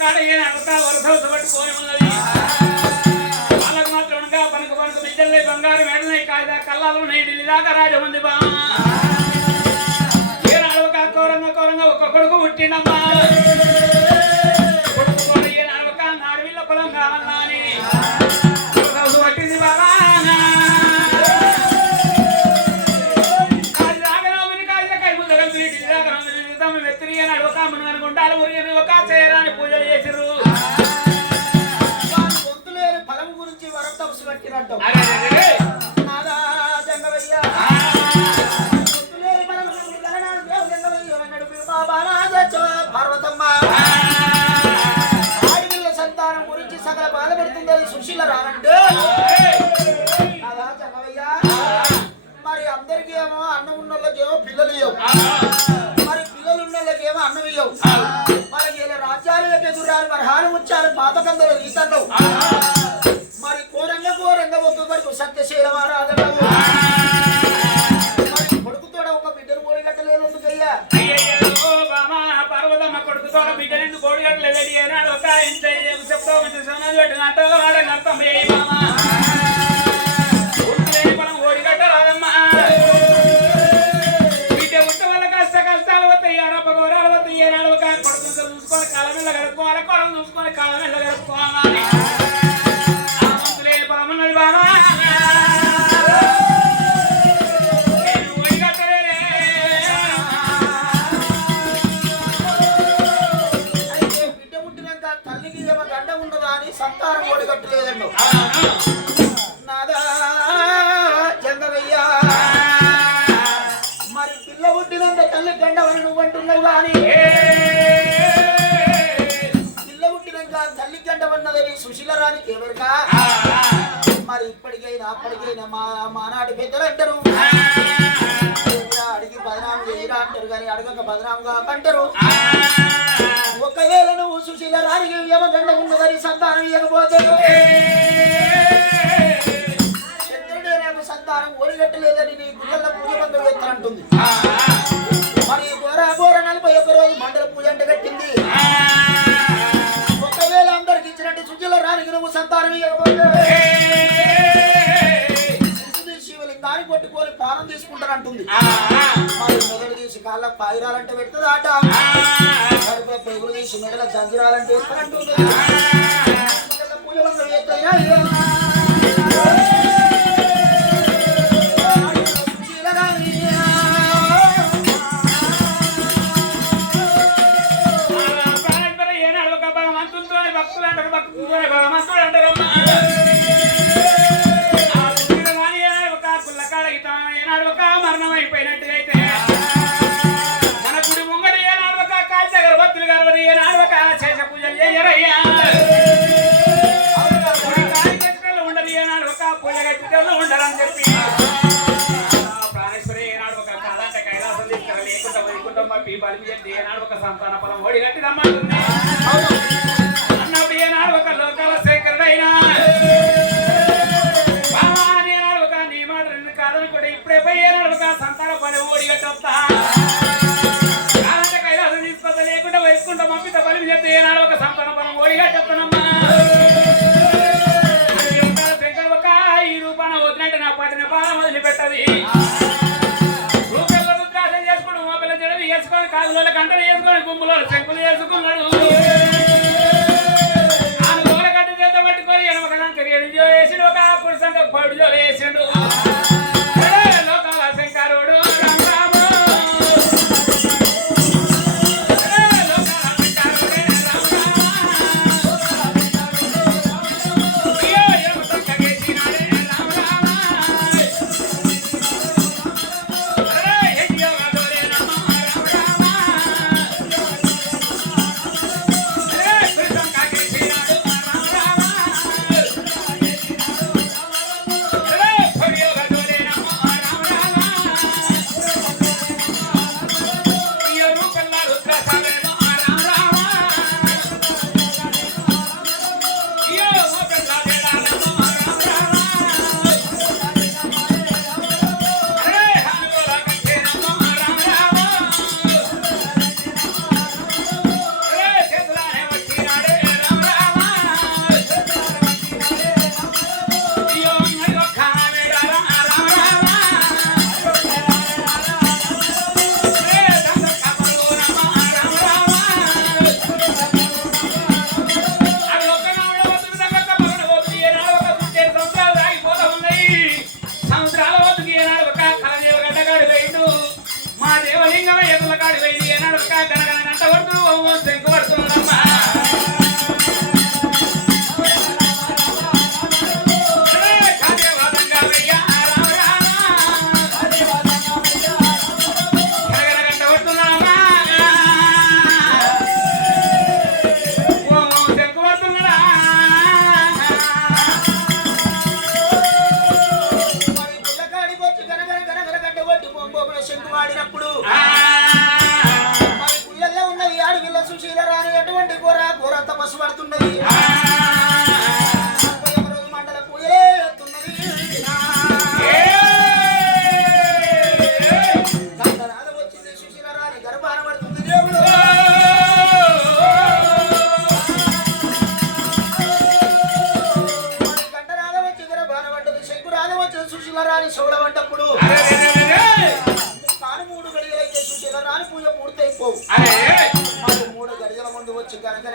కాడ ఏనాడుతా వరస పట్టుకొని ఉన్నది వాళ్ళకు మాత్రం పనుకు పనుకు బిడ్డలే బంగారు మేడలే కాదా కళ్ళాలు ఉన్నాయి ఢిల్లీ దాకా రాజమంది బా ఏనాడు ఒక కోరంగా కోరంగా ఒక్క కొడుకు పుట్టినమ్మా కొడుకు కూడా ఏనాడు ఒక నాడువిల్ల పొలం కావాలా అని పట్టింది బాగా గుండాలు మురిగిన ఒక చేరాని పూజలు చేసిర్రు గొంతు లేని ఫలం గురించి వరం తపస్సు పెట్టినట్టు పార్వతమ్మ ఆడపిల్ల సంతానం గురించి సకల బాధపడుతుంది సుశీల రానంటే జంగవయ్యా మరి అందరికీ ఏమో అన్నం ఉన్న వాళ్ళకేమో పిల్లలు ఇవ్వవు మరి పిల్లలు ఉన్న వాళ్ళకేమో అన్నం ఇవ్వవు మరి ఇలా రాజ్యాలకు ఎదురాలు మరి హాని ముచ్చారు పాతకందరూ ఈతలు మరి ఘోరంగా ఘోరంగా ఒక్కొక్కరికి సత్యశీలమారాధనము మరి కొడుకుతోడ ఒక బిడ్డను ఓడిగట్టలేదు ఎందుకయ్యా పర్వతమ్మ కొడుకుతో బిడ్డను ఓడిగట్టలేదు ఏనాడు ఒక చెప్తా పెట్టినట్టు వాడగంతం ఓడిగట్టరాదమ్మా బిడ్డ ఉంటే వాళ్ళ కష్టాలు వస్తాయి అరపగోరాలు వస్తాయి ఏనాడు ఒక కొడుకు చూసుకొని కాలం మీద గడుపుకోవాలి కొడుకు చూసుకొని కాలం మీద గడుపుకోవాలి పొలమన్నది బాగా సంతానం ఓడిగట్టలేదండు నాదా జంగవయ్యా మరి పిల్ల పుట్టినంత తల్లి గండవని నువ్వు అంటున్నావు కానీ పిల్ల పుట్టినాక తల్లి గండవన్నదని సుశీల రానికి ఎవరికా మరి ఇప్పటికైనా అప్పటికైనా మానాడు పెద్దలు అంటారు అడిగి బదనాం చేయరా అంటారు కానీ అడగక బదనాంగా అంటారు ఒకవేళ నువ్వు సుశీల రానికి యమగండ ఉన్నదని సంతానం ఇవ్వకపోతే చంద్రుడే నాకు సంతానం ఓడిగట్టలేదని నీ గుళ్ళ పూజ మందం ఎత్తనంటుంది మరి ఘోర 41 రోజు మండల పూజ అంటే కట్టింది ఒకవేళ అందరికి ఇచ్చినట్టు సుశీల రానికి నువ్వు సంతానం ఇవ్వకపోతే శివలింగాన్ని కొట్టుకొని ప్రాణం తీసుకుంటానంటుంది మరి మొదలు తీసి కాళ్ళ పాయిరాలంటే పెడుతుంది ఆట పెగులు తీసి మెడల జంజిరాలంటే వేస్తానంటుంది పూజ మంత్రం ఎత్తైనా ఏనాడు ఒక భగవంతులతో భక్తులు అంటారు భక్తులతో భగవంతుడు అంటారమ్మా మరణం అయిపోయినట్టుగా అయితే మన గుడి ముంగడి ఏనాడు ఒక కాల్చి అగరబత్తులు కలవని ఏనాడు ఒక శేష పూజలు చేయరయ్యా ఉండదు ఏనాడు ఒక పూజ కట్టిలో ఉండరని చెప్పి ప్రాణేశ్వరి ఏనాడు ఒక కాలంటే కైలాసం తీసుకురా లేకుండా వైకుంఠం పంపి బలిపియండి ఏనాడు ఒక సంతాన ఫలం ఓడి కట్టి రమ్మంటుంది అన్నప్పుడు ఏనాడు ఒక లోకాల సేకరుడైనా ఇప్పుడే పోయేనాడు ఒక సంతాన పని ఓడిగట్టొస్తా కాలంటే కైలాసం తీసుకొస్తా లేకుండా వైకుంఠం పంపిత బలి చెప్తే ఏనాడు ఒక సంతాన పని ఓడిగట్టొస్తానమ్మా శంకర్ ఒక ఈ రూపాన వదిలినట్టు నా పట్టిన పాల మొదలు పెట్టది రూపాయల రుద్రాసం చేసుకుని మా పిల్ల జడవి వేసుకొని కాదులో గంటలు వేసుకొని గుంపులో శంకులు వేసుకున్నాడు ఆ గోల గడ్డ చేత పట్టుకొని ఎనమకడానికి ఏడు వేసిండు ఒక పురుషంగా 10 జోలు వేసిండు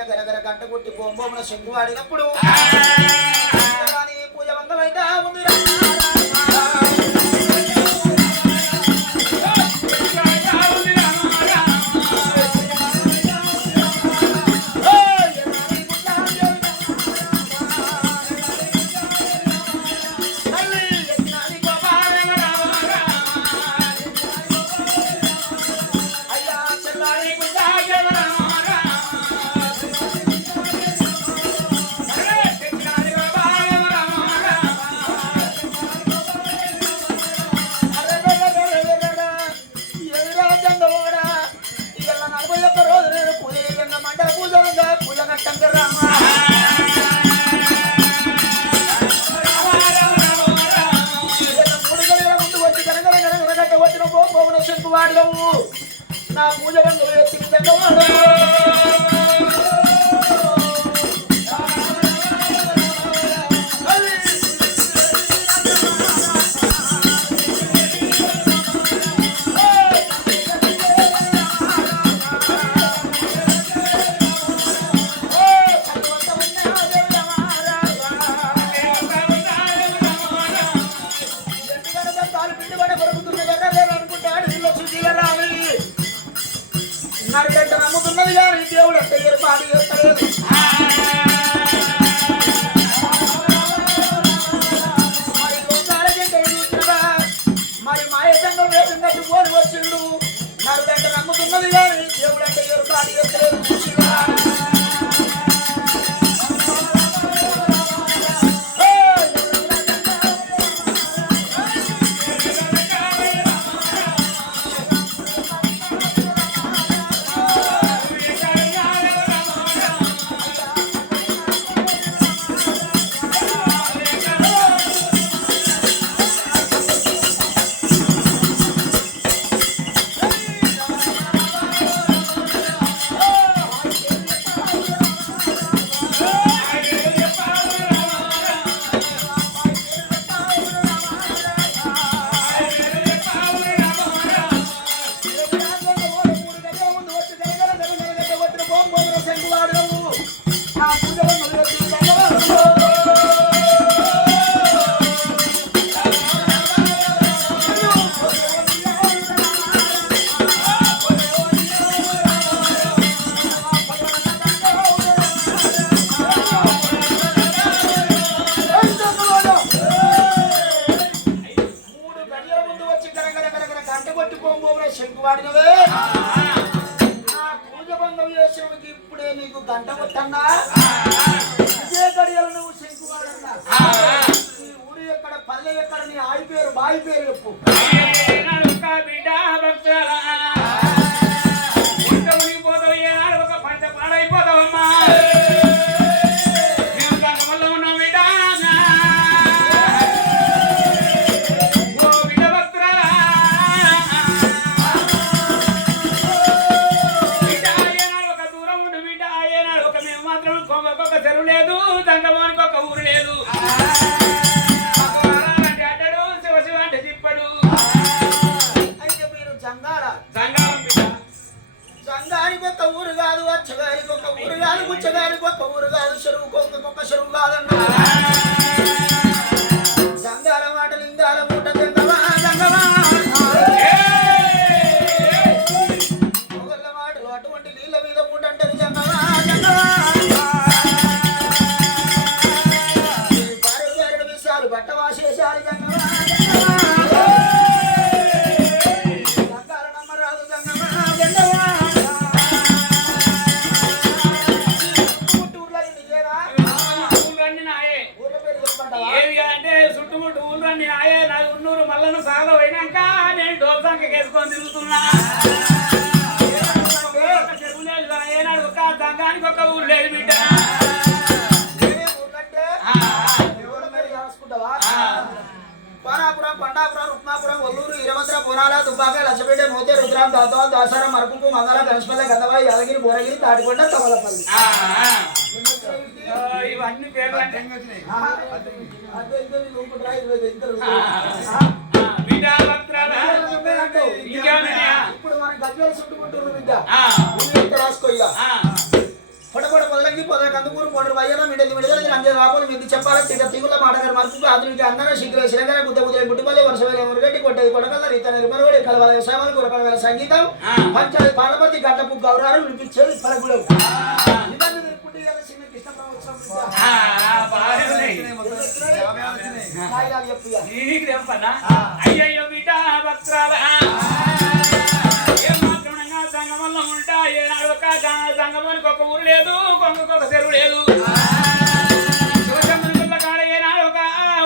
గరగర గంట కొట్టి బొమ్మన శంకు వాడినప్పుడు పూజ వందమైతే ఉంది నా పూజ బంధువు ఎత్తి నరగంట నమ్ముతున్నది కానీ దేవుడు అంటే ఏర్పాటు చేస్తలేదు మరి లోకాలకంటే చూసినదా మరి మాయకంగా వేసినట్టు పోని వచ్చిండు నరగంట నమ్ముతున్నది కానీ దేవుడు అంటే ఏర్పాటు చేస్తలేదు చూసినా శంకువాడినవే నా పూజ బంధం చేసేవాడికి ఇప్పుడే నీకు గంట కొట్టన్నా ఇదే గడియలు నువ్వు శంకువాడన్నా నీ ఊరు ఎక్కడ పల్లె ఎక్కడ నీ ఆయి పేరు బాయి పేరు చెప్పు ఒక పంట పాడైపోతావమ్మా చెరువు లేదు దంగమానికి ఒక ఊరు లేదు అంటే అడ్డాడు శివ శివ అంటే చెప్పాడు అయితే మీరు జంగాల జంగానికి ఒక ఊరు కాదు అచ్చగారికి ఒక ఊరు కాదు గుచ్చగారికి ఒక ఊరు కాదు చెరువుకు ఒక చెరువు కాదన్నా జంగాల మాట లింగాల మూట జంగమా జంగమా మొగళ్ళ మాటలు అటువంటి నీళ్ళ మీద మూట అంటారు జంగమా జంగమా బట్ట వాసేశారు జంగమా జంగాల నమ్మరాదు జంగమా జంగమా ఊర్లో నిజేనా ఊళ్ళన్నీ నాయే ఊర్ల పేరు చెప్పంటావా ఏది అంటే చుట్టుముట్టు ఊళ్ళన్నీ నాయే నాకు ఉన్నూరు మల్లను సాగలో పోయినాక నేను డోల్ సంఖ్య వేసుకొని తిరుగుతున్నా చెరువు లేదు ఏనాడు ఒక దంగానికి ఒక ఊరు లేదు బిడ్డ పానాపురం పండాపురం రుక్మాపురం ఒల్లూరు ఇరవంతర పురాల దుబ్బాక లచ్చపేట నోతే రుద్రాం దాతవ దాసారం మరపుకు మంగళ గణపతి గంధవ యాదగిరి బోరగిరి తాటికొండ తమలపల్లి ఇవన్నీ పేర్లు అంటే ఇప్పుడు మన గజ్వేల్ చుట్టుముట్టూరు బిడ్డ రాసుకో ఇక పొడపొడ ఇది పొద కందుకూరు పొడరు వయ్యన మిడలి మిడలి అందే రాబోలు మిద్ది చెప్పాలి తిగుల మాటగారు మరుపు ఆధునిక అందర శిఖర శిలంగన గుద్ద గుద్ద గుడ్డిపల్లి వర్షవేల మురుగడ్డి కొట్టేది కొడకల్ల రీతన రిమరవడి కలవాల వ్యవసాయాలు కురకల సంగీతం పంచాయతీ పాలపతి గట్టపు గౌరారు వినిపించేది పలగుడు ఇవన్నీ వినుకుంటే ఇవాళ చిన్న కృష్ణ బ్రహ్మోత్సవం అయ్యయ్యో బిడ్డ భక్తురాల సంగమంలో ఉంటా ఏనాడు ఒక సంగమానికి ఒక ఊరు లేదు కొంగకు ఒక చెరువు లేదు శివశంకరుల కాడ ఏనాడు ఒక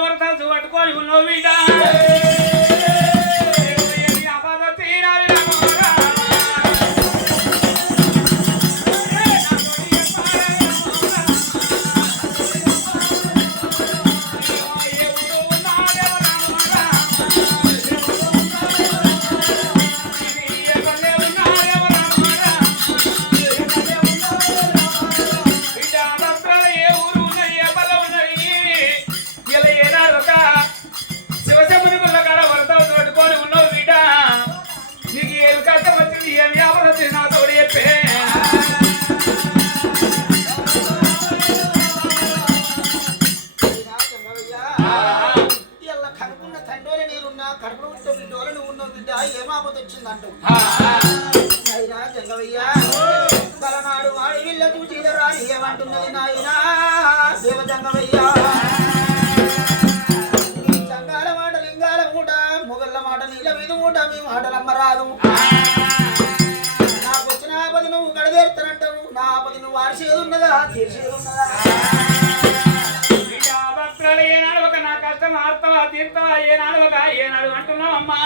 వరదలు పట్టుకొని ఉన్నావు బిడ్డ తలనాడు వాడి వీళ్ళకు చీలరాని ఏమంటున్నది నాయనా దేవజంగమయ్యా చంగాల మాట లింగాల మూట మొగళ్ళ మాట నీళ్ళ మీద మూట మీ మాటలమ్మరాదు నాకు వచ్చిన ఆపది నువ్వు గడదేరుతానంటావు నా ఆపది నువ్వు వారిసేది ఉన్నదా తీర్చేది ఉన్నదా ఏనాడు ఒక నా కష్టం ఆర్తవా తీర్తవా ఏనాడు ఒక ఏనాడు అంటున్నావు అమ్మా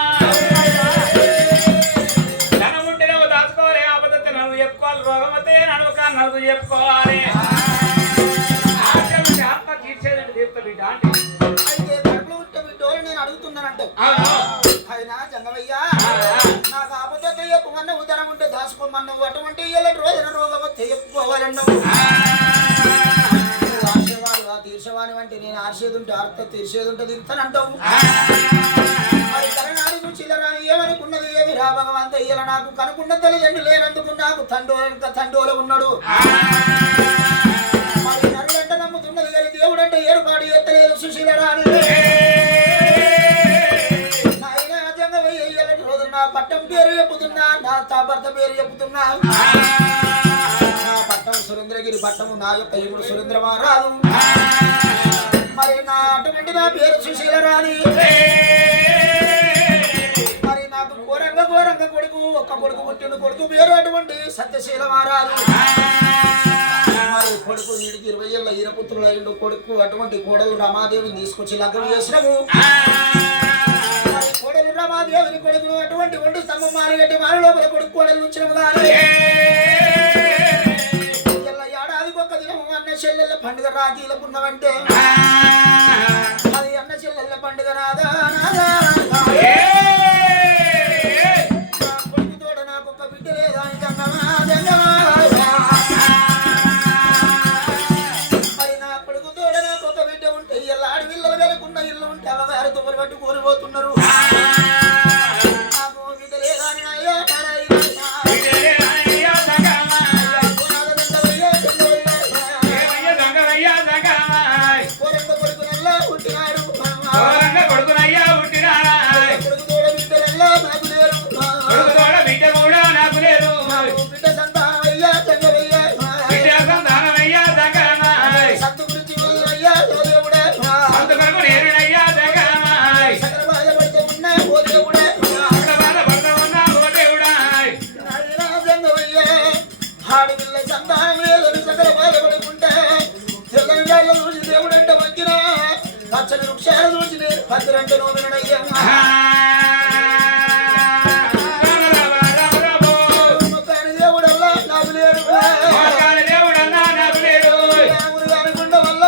ధనం ఉంటే నువ్వు దాచుకోవాలి ఆపదత్తే నలుగు చెప్పుకోవాలి రోగం వస్తే నడుక నలుగు చెప్పుకోవాలి ఆత్మ తీర్చేది తీర్త బిడ్డ అయితే కడుపులో ఉంటే బిడ్డోలు నేను అడుగుతున్నానంటావు అయినా జంగమయ్యా నాకు ఆపదత్తే చెప్పుమన్న ఉదరం ఉంటే దాచుకోమన్నావు అటువంటి రోజున రోగం వస్తే చెప్పుకోవాలన్నావు తీర్చవాని అంటే నేను ఆర్చేది ఉంటే ఆర్త తీర్చేది ఉంటే తీర్తానంటావు మరి తలనాడు చిల్లరాని ఏమనుకున్నది ఏమి రా భగవంత ఇయ్యాల నాకు కనుకున్న తల్లిదండ్రులు లేనందుకు నాకు తండ్రి ఉన్నాడు మరి నరుడంటే నమ్ముతున్నది కానీ దేవుడు అంటే ఏర్పాటు ఎత్తలేదు సుశీలరాని నాయన జంగమయ్య ఇయ్యాలని రోజు నా పట్టం పేరు చెప్పుతున్నా నా భర్త పేరు చెప్పుతున్నా పట్టం సురేంద్రగిరి పట్టము నా యొక్క ఇప్పుడు సురేంద్ర మహారాజు మరి నా అటువంటి నా పేరు సుశీలరాణి మరి నాకు ఘోరంగా కొడుకు ఒక్క కొడుకు పుట్టిన కొడుకు పేరు అటువంటి సత్యశీల మహారాజు మరి కొడుకు వీడికి 20 ఏళ్ళ ఈరపుత్రులు అయ్యిండు కొడుకు అటువంటి కోడలు రమాదేవిని తీసుకొచ్చి లగ్నం చేసినాము మరి కోడలు రమాదేవిని కొడుకు అటువంటి ఒంటి స్తంభం మారిగట్టి మారి లోపల కొడుకు కోడలు ఉంచినము కానీ అన్న చెల్లెళ్ళ పండుగ రాజీలకున్నావంటే అది అన్న చెల్లెళ్ళ పండుగ రాదా కొడుకు తోట నాకు ఒక బిడ్డ లేదా మరి నా కొడుకు తోట నాకు ఒక బిడ్డ ఉంటే ఇలా ఆడపిల్లలు కనుకున్న ఇల్లు ఉంటే అమ్మగారు తుమ్మలు పట్టు కోరిపోతున్నారు నాకు బిడ్డ లేదా పచ్చని వృక్షాలు చూసి పచ్చరంటే నోమినయ్యా దేవుడల్లా నాకు లేడు గురుగానిగుండ వల్ల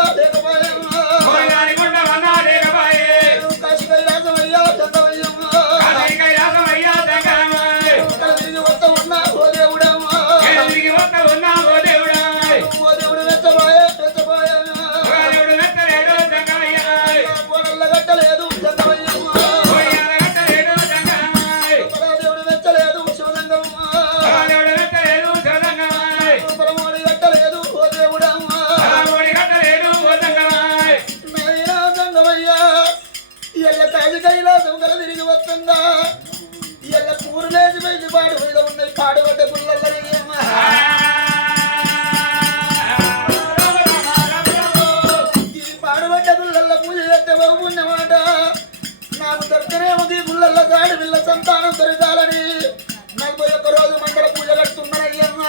లేకపోయే కాశీ కైలాసమయ్యా జంగమయ్యా తిరిగి వస్తా ఉన్నా ఓ దేవుడమ్మా ఓ దేవుడు వెచ్చబోయే కోడల్ల గట్టలేదు జంగమయ్యమ్మ భాగంగా ఎల్ల కూరలేసి బయట పాడు మీద ఉన్నాయి పాడుబడ్డ గుళ్ళల్లో ఈ పాడుబడ్డ గుళ్ళల్లో పూజ చేస్తే బాగున్నమాట నాకు దొరకనేమో ఈ గుళ్ళల్లో గాడి పిల్ల సంతానం దొరకాలని 41 రోజు మండల పూజ కడుతున్నారయ్యమ్మ.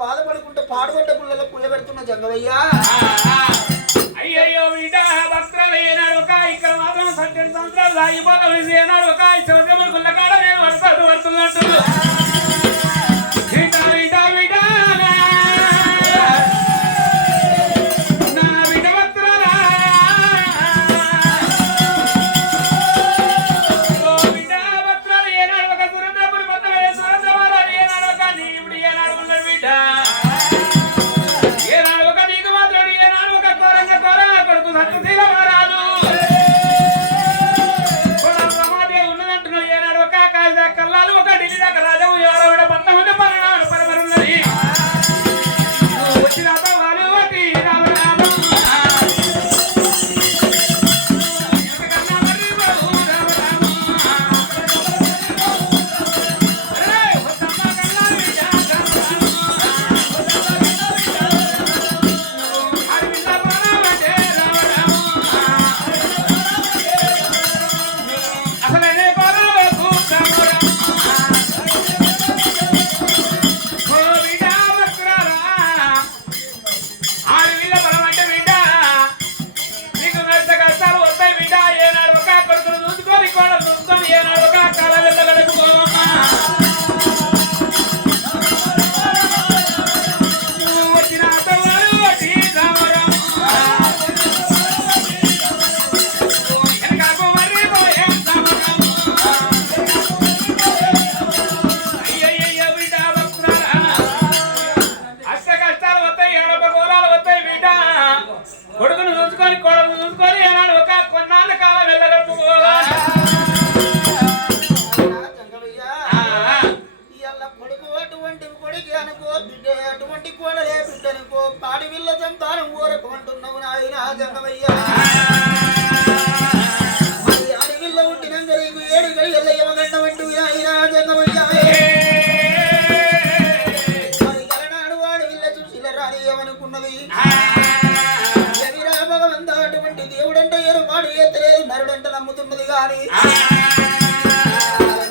బాధపడుకుంటే పాడుబడ్డ పుల్లలో పుల్ల పెడుతున్న జంగవయ్యా. అయ్యయ్యో బిడ్డ భక్తులు ఏనాడు ఒక ఇక్కడ మాత్రం 17 సంవత్సరాలు ఆగిపోతాడు ఏనాడు ఒక శివజముల గుల్లకాడ నేను వస్తున్నట్టు కొడుకును చూసుకొని కొడుకును చూసుకొని ఏనాడు ఒక కొన్నాళ్ళ కాలం వెళ్ళగలుపుకోవాలి. కొడుకు అటువంటి కొడుకు అనుకో బిడ్డ అటువంటి కోడలే బిడ్డనుకో పాడి విల్ల సంతానం ఊరకు అంటున్నావు నాయన జంగమయ్యా. అడవిల్ల ఉంటినాక నీకు 7 గడియల్ల యమగంట వంటి ఆయన జంగమయ్యా. మరి గలనాడు వాడి విల్ల చూసిల రాని ఏమనుకున్నది అటువంటి దేవుడంటే ఏర్పాటు ఎత్తలేదు నరుడంటే నమ్ముతున్నది గాని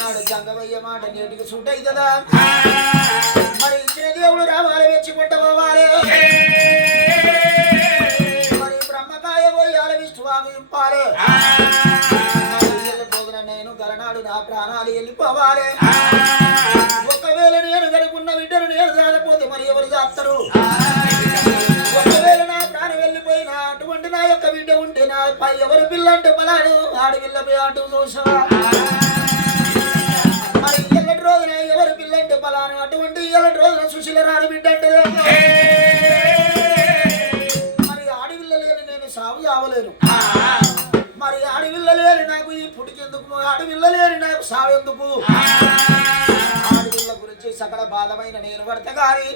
నాడు జంగమయ్య మాట నేటికి సూట్ అయి కదా. మరి ఇచ్చిన దేవుడు రావాలి వెచ్చిపట్టవాలి మరి బ్రహ్మకాయ పోయాల విష్ణువామి ఇంపాలి నేను గలనాడు నా ప్రాణాలు వెళ్ళిపోవాలి. ఒకవేళ నేను గడుకున్న బిడ్డను నేను జాలపోతే మరి ఎవరు చేస్తారు? ఒకవేళ నా ప్రాణం వెళ్ళిపోయినా అటువంటి నా యొక్క బిడ్డ ఉంటే నా పై ఎవరు పిల్ల అంటే పలాడు ఆడపిల్లపై అటు చూసా. మరి ఎల్లటి రోజున ఎవరు పిల్ల అంటే పలాను అటువంటి ఎల్లటి రోజున సుశీల రాని బిడ్డ అంటే మరి ఆడపిల్ల లేని నేను సాగు చావలేను. మరి ఆడపిల్ల లేని నాకు ఈ పుడికెందుకు ఆడపిల్ల లేని నాకు సావు ఎందుకు? ఆడపిల్ల గురించి సకల బాధమైన నేను పడతా గాని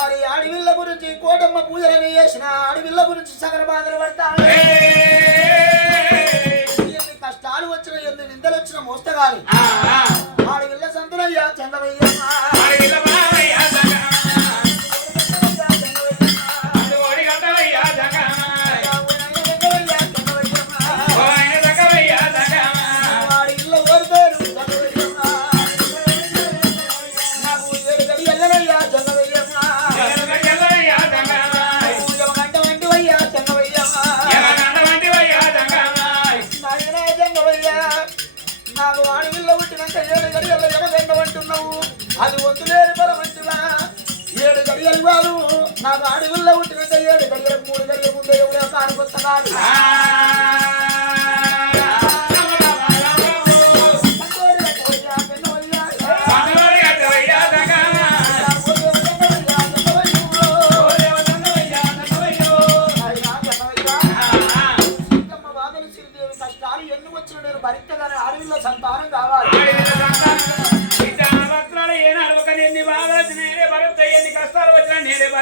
మరి ఆడపిల్ల గురించి కోటమ్మ పూజలు చేసిన ఆడపిల్ల గురించి సకల బాధలు పడతాను. ఎన్ని కష్టాలు వచ్చిన ఎన్ని నిందలు వచ్చిన మోస్తగాని ఆడపిల్ల సంతులయ్యా చంద్రయ్య నాకు ఆడవిల్ల పుట్టినాక 7 గడియల ఎమగంటవంటున్నావు అది వద్దులేని బలమంటున్నా 7 గడియలు కాదు నాకు ఆడవిల్ల పుట్టినాక 7 గడియలకు 3 గడియల ముందే ఎవడో కానుకొస్తా కాదు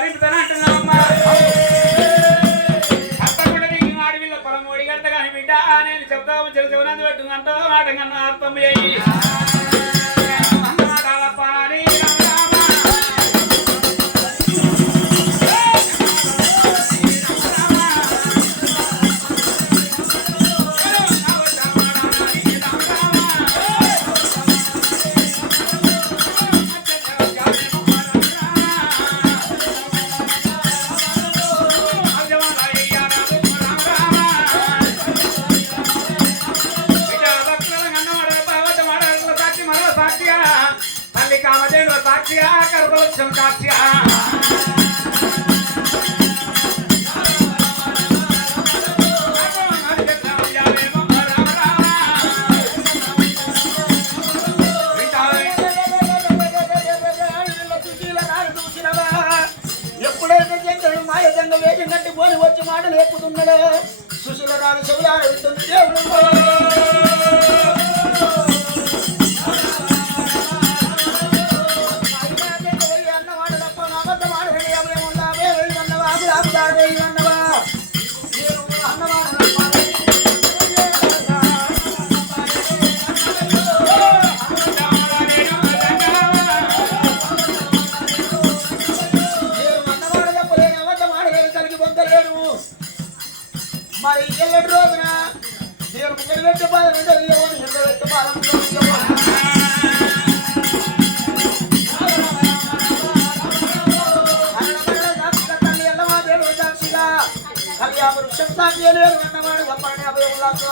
భరింపుతాను అంటున్నావమ్మా తప్పకుండా నీకు ఆడవిల్ల పొలం ఓడి గంట కానీ బిడ్డ నేను చెప్తాము చెవునందు పెట్టు అంటో మాట కన్నా అర్థం చేయి తల్లి కామదేవ సాక్షిగా కర్మలక్ష్యం సాక్షిగా ఎప్పుడైతే జంగడు మాయ జంగ వేగం కట్టి పోని వచ్చి మాట లేపుతున్నాడు సుశీల రాని చెవులాడు ఉంటుంది దేవుడు మరి ఎల్లటి రోజున దేవుడు నిలబెట్టే బాధ నిలబెట్టే బాధ వృక్షం సాధ్యలేదు అన్నవాడు గొప్పని అభయములకు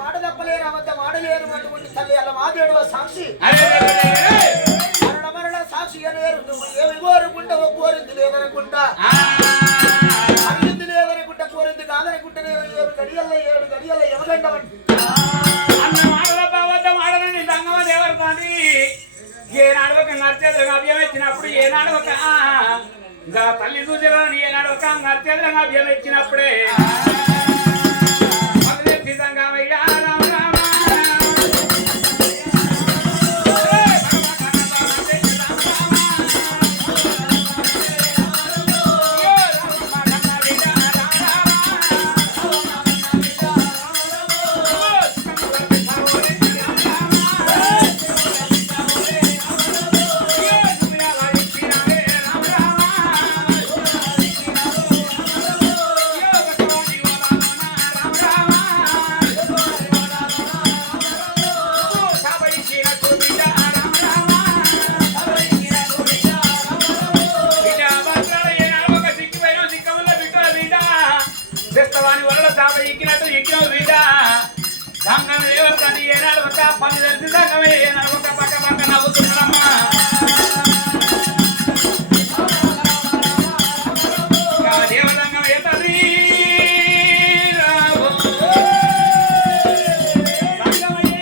మాట తప్పలేరు అబద్ధ మాడలేరు అటువంటి తల్లి అలా మాదేడు సాక్షి మరణ సాక్షి అనేరు నువ్వు ఏమి కోరుకుంటావో కోరింది లేదనుకుంటా అభివృద్ధి లేదనుకుంటా కోరింది కాదనుకుంటా నేను 7 గడియల్లో 7 గడియల్లో ఎవగంటవండి ఏనాడు ఒక నర్చేతులకు అభ్యం ఇచ్చినప్పుడు ఏనాడు ఒక తల్లి చూసేవాడిని ఏనాడు ఒక నర్చేతులకు అభ్యం ఇచ్చినప్పుడే సిద్ధంగా ఎక్కినట్టు ఎక్కిన వీడ సంగం ఏమంటే ఏనాడు ఒక పని తెలిసి సంగమే ఏనాడు ఒక పక్క పక్క నవ్వుతున్నాడమ్మా దేవదంగం ఏతది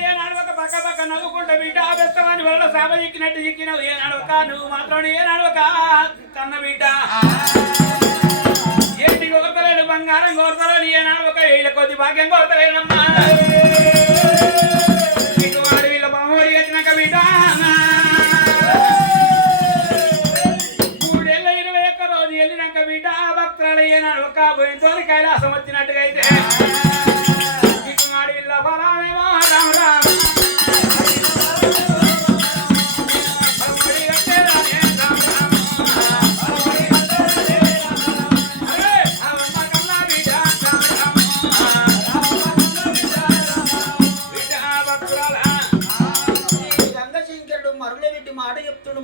ఏనాడు ఒక పక్క పక్క నవ్వుకుంటా బిడ్డ బెస్తవాని వల్ల సాబ ఎక్కినట్టు ఎక్కినవు ఏనాడు ఒక నువ్వు మాత్రం ఏనాడు ఒక కన్న బిడ్డ ఏంటి కోరతలేడు బంగారం కోరతలేడు ఏనాడు ఒక వీళ్ళ కొద్ది భాగ్యం కోరతలేనమ్మా నీకు వాడు వీళ్ళ బామోడి కట్టినాక బిడ్డ 3 ఏళ్ళ 21 రోజు వెళ్ళినాక బిడ్డ భక్తులు ఏనాడు ఒక పోయినతో కైలాసం వచ్చినట్టుగా అయితే నీకు వాడు వీళ్ళ బలామేమో రామ రామ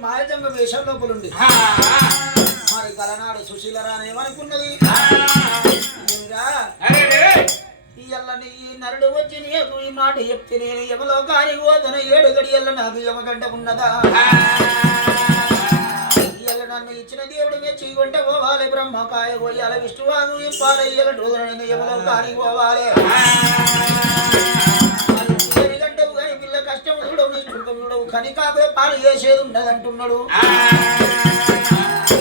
మాయజంగ వేషం లోపలుండి మరి కలనాడు సుశీలరాని ఏమనుకున్నది ఇయ్యల్లని ఈ నరుడు వచ్చి నీకు ఈ మాట చెప్తే నేను ఎవలో కాని పోతన 7 గడియల్ల నాకు యమగడ్డ ఉన్నదా ఇయ్యల నన్ను ఇచ్చిన దేవుడు మెచ్చి వంట పోవాలి బ్రహ్మకాయ పోయాల విష్ణువాగు ఇంపాల ఇయ్యల రోజు ఎవలో కాని పోవాలి కష్టం చూడవు నిష్ఠుకం చూడవు కని కాకపోతే పాలు చేసేది ఉండదంటున్నాడు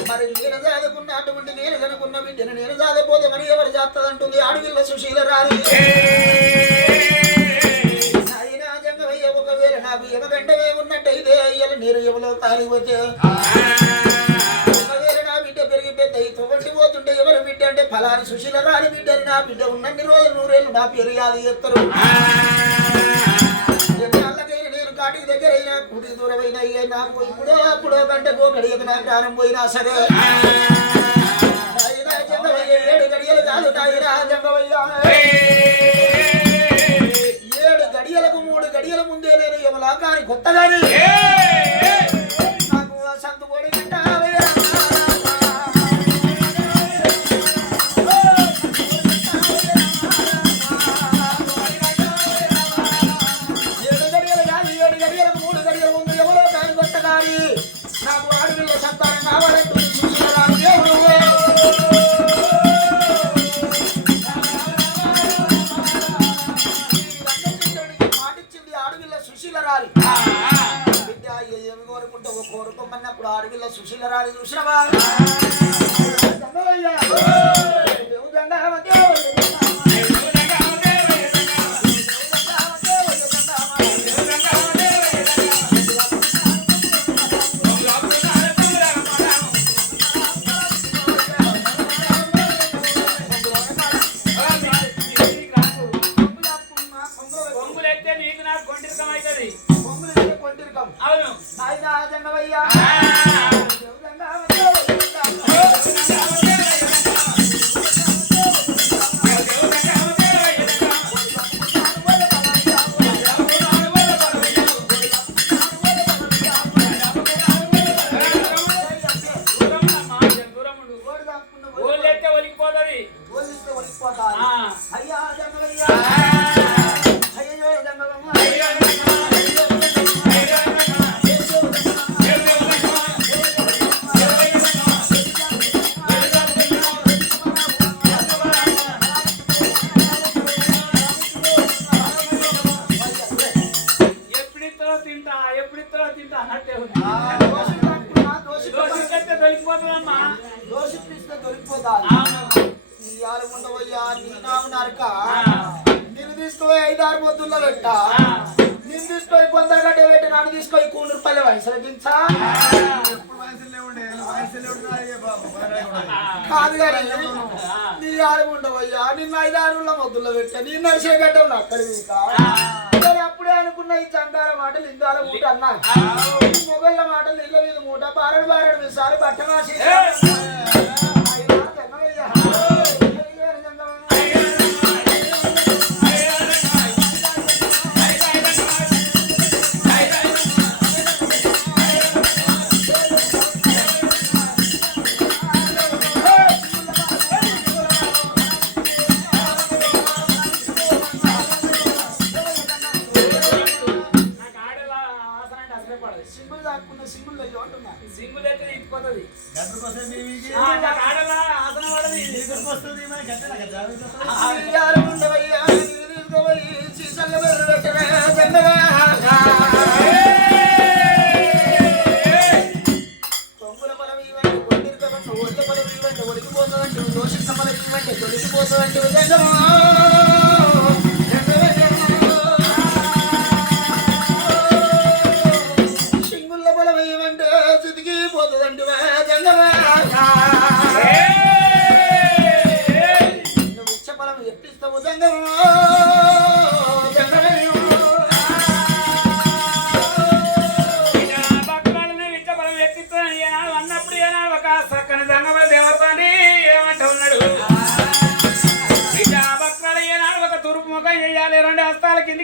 మరి నేను చదువుకున్న అటువంటి నేను కనుకున్న బిడ్డను నేను చదవపోతే మరి ఎవరు చేస్తుందంటుంది ఆడవిల్ల సుశీల రాదు ఎవరో కాలిపోతే ఒకవేళ నా బిడ్డ పెరిగి పెద్ద తొగటి పోతుంటే ఎవరు బిడ్డ అంటే ఫలాని సుశీల రాని బిడ్డ అని నా బిడ్డ ఉన్నన్ని రోజులు 100 ఏళ్ళు నా పేరు యాది చెప్తారు. ఎన్నాళ్ళకైనా నేను కాటికి దగ్గర అయినా కుటికి దూరమైనా నాకు ఇప్పుడో అప్పుడో గంటకో గడియకు నా ప్రాణం పోయినా సరే జంగవయ్య 7 గడియలు కాదు నాయనా జంగవయ్య 7 గడియలకు 3 గడియల ముందే నేను యమలాకాని కొత్తగాని నాకు సంతు కోడి కట్టావయ్యా 7 గడియలు కాదు 7 గడియలకు 3 గడియల ముందు యమలాకాని కొత్తగాని నాకు ఆడపిల్ల సంతానం కావాలంటూ చూస్తున్నాను దేవుడు. బిడ్డ ఏమి కోరుకుంటావో కోరుకోమన్నప్పుడు ఆడపిల్ల సుశీలరాలి చూసినవా అవును నాయనా జంగవయ్యా అయ్యా జంగవయ్యా అయ్యో జంగవయ్యా ఎప్పుడితో తింటా అన్నట్టే ఉంది. దొరికిపోతుందమ్మా దోషి పిస్తే దొరికిపోతా నీ ఆలుగుండవయ్యా నీ నాము నరక నిన్ను తీసుకుపోయి 5-6 పొద్దుల్లో పెట్టా నిన్ను తీసుకొని 100 గంట పెట్టి నన్ను తీసుకొని 100 రూపాయల వయసులో దించా కాదు కానీ నీ ఆలుగుండవయ్యా నిన్ను 5-6 మొద్దుల్లో పెట్టా నీ నడిచే గడ్డం అక్కడ అప్పుడే అనుకున్న ఈ చండాల మాటలు ఇందాల మూట అన్నా మొగళ్ళ మాటలు ఇళ్ళ మీద మూట బారడు విసారి బట్టమాసి సింగులు దాక్కున్న సింగులు అయ్యో అంటున్నా సింగుల్ అయితే ఇంటిపోతుంది కొంగుల బలం ఇవ్వండి ఒడ్డిరికబట్టు ఒడ్ల బలం ఇవ్వండి ఒడికిపోతుందంటే దోషిత బలం ఇవ్వండి దొరికిపోతుందంటే సింగుల బలం ఇవ్వంటే చితికిపోతుందంటే నువ్వు ఇచ్చ బలం ఎట్టిస్తావు అన్నప్పుడు ఏనాడు ఒక చక్కని దంగమ దేవతని ఏమంటూ ఉన్నాడు భక్తులు ఏనాడు ఒక తూర్పు ముఖం చేయాలి 2 హస్తాల కిందికి